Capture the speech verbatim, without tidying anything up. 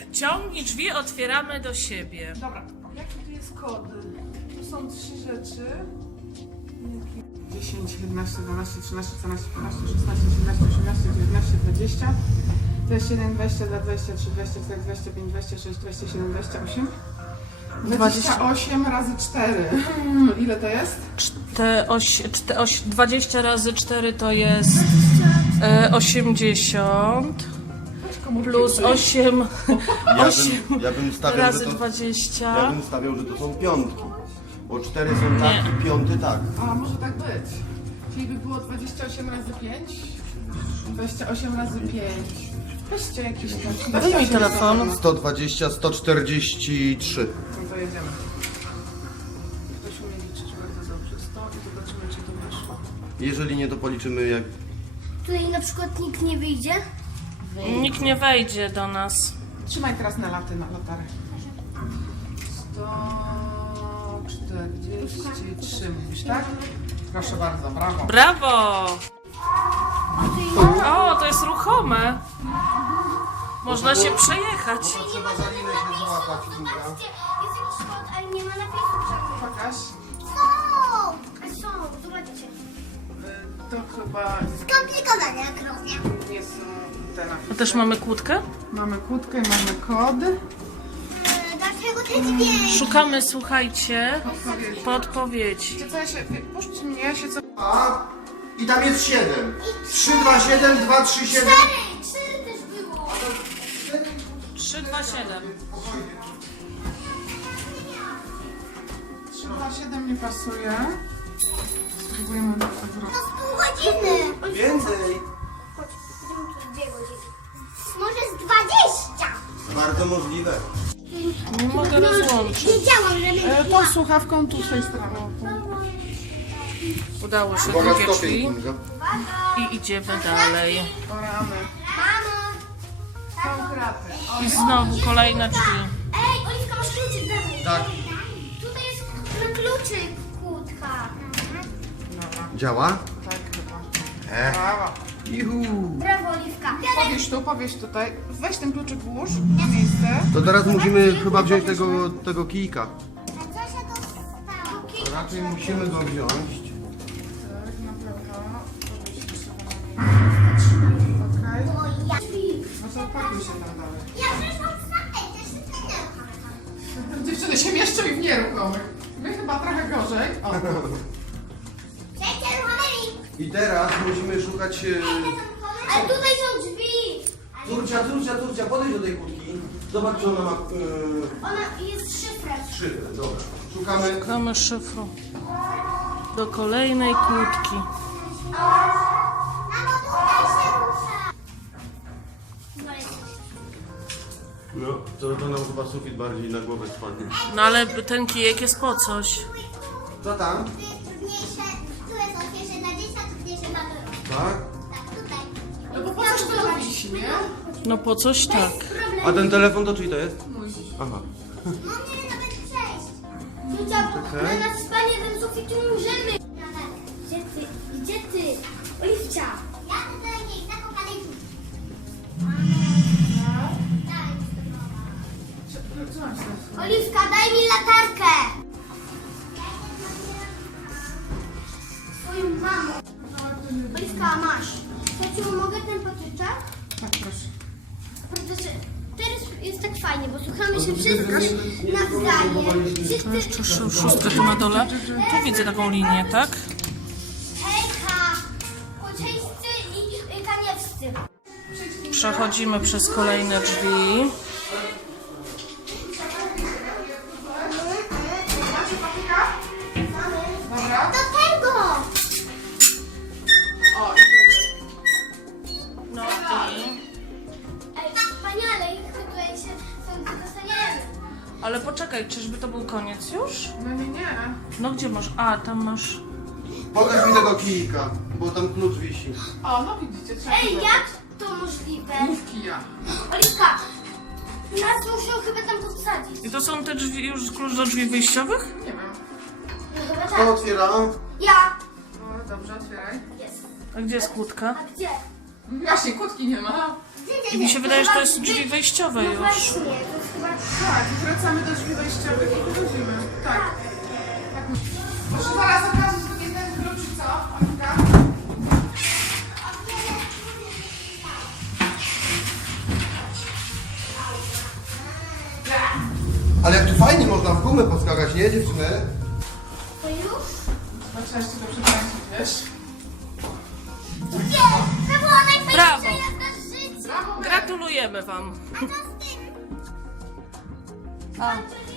Ciągnij drzwi, otwieramy do siebie. Dobra, jakie tu jest kody? Tu są trzy rzeczy. dziesięć, jedenaście, dwanaście, trzynaście, czternaście, piętnaście, szesnaście, siedemnaście, osiemnaście, dziewiętnaście, dwadzieścia, dwadzieścia jeden, dwadzieścia dwa, dwadzieścia trzy, dwadzieścia cztery, dwadzieścia pięć, dwadzieścia sześć, dwadzieścia siedem, dwadzieścia osiem. dwadzieścia osiem razy cztery. Hmm, ile to jest? Czte, oś, czte, oś, dwadzieścia razy cztery to jest e, osiemdziesiąt. Plus osiem, Ja osiem bym, ja bym stawiał, razy że to, dwadzieścia. ja bym stawiał, że to są piątki. Bo cztery są tak i piąty tak. A, może tak być. Czyli by było dwadzieścia osiem razy pięć? dwadzieścia osiem razy pięć. Weźcie jakiś tam. Daj mi telefon. sto dwadzieścia, sto czterdzieści trzy. No to jedziemy. Ktoś umie liczyć bardzo dobrze. sto i zobaczymy, czy to wyszło. Jeżeli nie, to policzymy jak... Tutaj na przykład nikt nie wyjdzie. Nikt nie wejdzie do nas. Trzymaj teraz na laty, na latarę. sto czterdzieści trzy mówisz, tak? Proszę bardzo, brawo. Brawo! O, to jest ruchome. Można się przejechać. Trzeba za linę się załapać, Kinga. Zobaczcie, jest jakiś kod, ale nie ma napisu żadnego. Pokaż. Są! Są, zobaczcie. Y, To chyba Skomplikowane jak równie. nie są te A napisy. też mamy kłódkę? Mamy kłódkę i mamy kod. Dlaczego te dźwięki? Szukamy, słuchajcie, Odpowiedź. podpowiedzi. Wiecie co, ja się, puszczcie mnie, ja się co... A i tam jest siedem. trzy, dwa, siedem, dwa, trzy, siedem. Cztery! Cztery też było. trzy, dwa, siedem. trzy dwa siedem nie pasuje. Spróbujemy to To zrobić. z pół godziny. Więcej. Chodź, będziemy tu dwie godziny. Może z dwadzieścia. Bardzo możliwe. Nie mogę rozłączyć. Wiedziałam, że E, będzie tą słuchawką tu z tej strony. Udało się Uwaga, drugie stopień, drzwi Kinga. i idziemy dalej. O rany. Mamo! Są kraty. O, I znowu kolejne drzwi. Ej, Oliwka, masz kluczyk dla mnie. Tak. Tutaj jest kluczyk, kłódka. Działa? tak chyba. E. Brawo. Juhu. Brawo, Oliwka. Powieś tu, powieś tutaj. Weź ten kluczyk włóż na miejsce. To teraz musimy chyba wziąć tego, tego kijka. A co się to stało? Raczej musimy go wziąć. Tak, na pewno. Powieś trzeba na miejsce. Okej. O, ja. No to pakuj się tam dalej. Ja przeszłam z napęd, też się tu nie Dziewczyny się mieszczą i w nieruchomych. My chyba trochę gorzej. O, Przejście ruchomymi. I teraz musimy szukać... e, Ale tutaj są drzwi. Turcia, Turcia, Turcia, podejdź do tej kłódki. Zobacz, czy ona ma... e, Ona jest szyfrem. szyfrę, dobra. Szukamy... Szukamy szyfru. Do kolejnej kłódki. Mamo, tutaj się rusza. No jest. No, to, to nam chyba sufit bardziej na głowę spadnie. No ale ten kijek jest po coś. Co tam? Tu jest trudniejsze, tu jest łatwiejsze dla dzieci, a trudniejsze dla dorosłych. Tak? Tak, tutaj. no bo po coś to wisi, nie? No po coś tak. A ten telefon to czyj to jest? Aha. No nie wiem nawet przejść. Ciocia, Czekaj. na nas spanie ten sufit umrzemy. Gdzie ty? Gdzie ty? Oliwcia. Ja tutaj nie, taką kadejkę. Daj, Co masz teraz? Oliwka, daj mi latarkę. Swoją mamą. Oliwka, masz. Ciociu, mogę ten potyczek? Tak, proszę. Proszę, teraz jest tak fajnie, bo słuchamy się wszyscy nawzajem. Wszyscy... Jeszcze sz- szóstka tu na dole. Tu widzę taką linię, tak? Hejka! Koczyńscy i kaniewscy. Przechodzimy przez kolejne drzwi. Dobra. Do tego! O, i dobra. No i... Ej, wspaniale, i tutaj się stąd dostaniemy. Ale poczekaj, czyżby to był koniec już? No nie, nie. No gdzie masz? A, tam masz... Pokaż mi tego kijka, bo tam klucz wisi. O, no widzicie, trzeba Ej, tu jak to możliwe? Mów kija. Oliwka, nas muszą chyba tam podsadzić. I to są te drzwi, już klucz do drzwi wyjściowych? Nie wiem. No chyba Kto tak. otwiera? Ja. No dobrze, otwieraj. Jest. A gdzie jest kłódka? A gdzie? Właśnie, kłódki nie ma. Gdzie I mi się wydaje, że to jest drzwi wejściowe No już. właśnie, to jest chyba... Tak, wracamy do drzwi wejściowych i wychodzimy. Tak. tak. Proszę zaraz okaże, że to nie ten klucz, czy co? Oliwka? Ale jak tu fajnie można w gumę poskakać, nie dziewczyny? To już? Zobaczyłaś, czy to przekręcić, wiesz? Nie! To była najfajniejsza Brawo. jazda w życiu! Brawo, Gratulujemy wam. A to z tym? A.